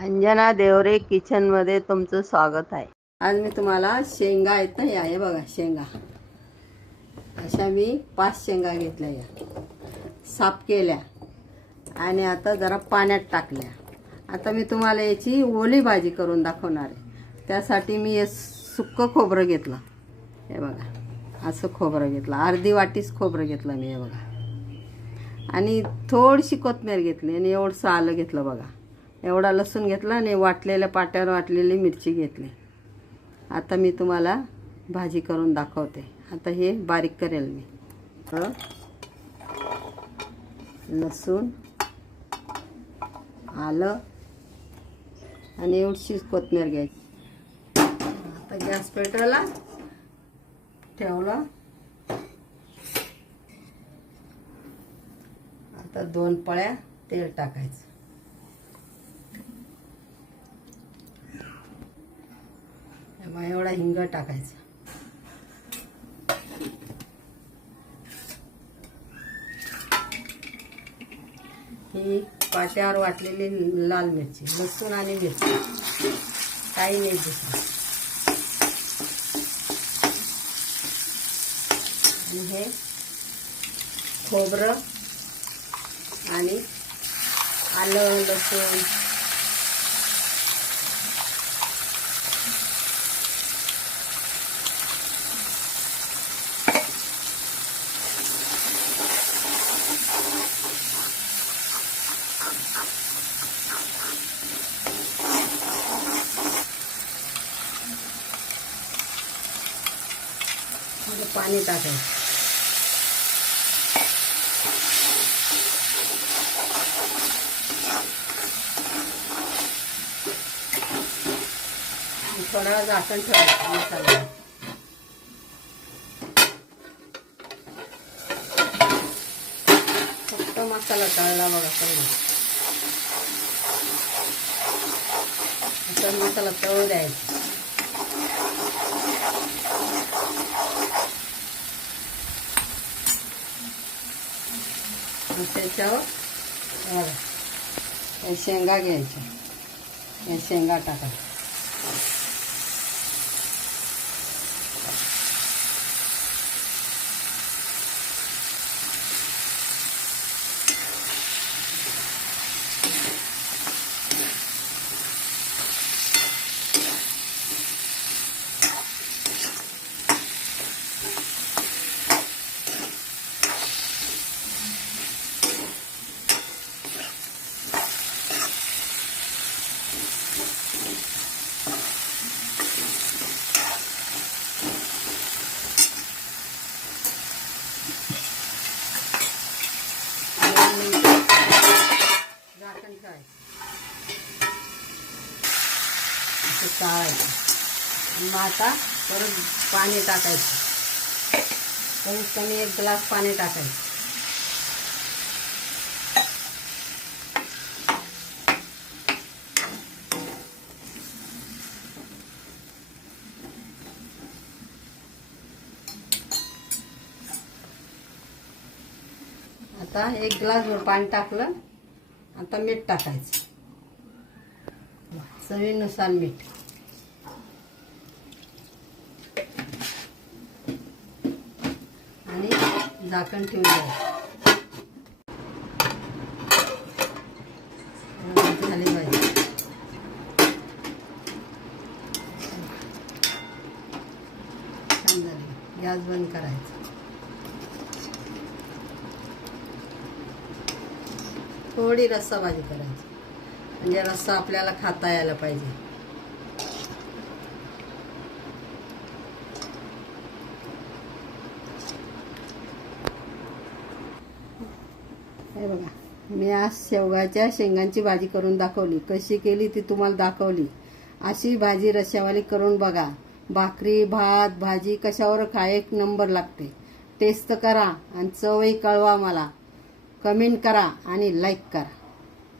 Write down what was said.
अंजना देवरे किचनमध्ये तुमचं स्वागत आहे. आज मी तुम्हाला शेंगा आहेत ना या हे बघा शेंगा. अशा मी पाच शेंगा घेतल्या या. साफ केल्या आणि आता जरा पाण्यात टाकल्या. आता मी तुम्हाला याची ओली भाजी करून दाखवणार आहे. त्यासाठी मी हे सुक्कं खोबरं घेतलं. हे बघा असं खोबरं घेतलं. अर्धी वाटीच खोबरं घेतलं मी हे बघा. आणि थोडीशी कोथमीर घेतली आणि एवढंसं आलं घेतलं बघा. एवढा लसूण घेतला आणि वाटलेल्या पाट्यावर वाटलेली मिरची घेतली. आता मी तुम्हाला भाजी करून दाखवते. आता हे बारीक करेल मी. लसूण आलं आणि एवढीशीच कोथमीर घ्यायची. आता गॅस पेटवला ठेवला. आता दोन पळ्या तेल टाकायचं. थोडा हिंग टाकायचा. ही पाट्यावर वाटलेली लाल मिरची लसूण आणि मिरची. काही नाही दुसरं. आणि हे खोबरं आणि आलं लसूण. पाणी टाकायचं. थोडा वेळ झाकण ठेवायचं मसाला. फक्त मसाला तळला बघा पहिला मसाला तळू द्यायचा. त्याच्यावर शेंगा घ्यायच्या. या शेंगा टाकायच्या दोन मिनिटं झाकण ठेवायचं टाळायचं चाळायचं मग आता परत पाणी टाकायचं. कमीत कमी एक ग्लास पाणी टाकायचं. आता एक ग्लास पाणी टाकलं. आता मीठ टाकायचं. चवीनुसार मीठ. आणि झाकण ठेवून द्यायचं झाली पाहिजे. गॅस बंद करायचा. थोडी रस्सा भाजी करायची. म्हणजे रस्सा आपल्याला खाता यायला पाहिजे. हे बघा मी आज शेवगाच्या शेंगांची भाजी करून दाखवली. कशी केली ती तुम्हाला दाखवली. अशी भाजी रश्यावाली करून बघा. भाकरी भात भाजी कशावर खा एक नंबर लागते. टेस्ट करा आणि चवही कळवा मला. कमेंट करा आणि लाईक करा.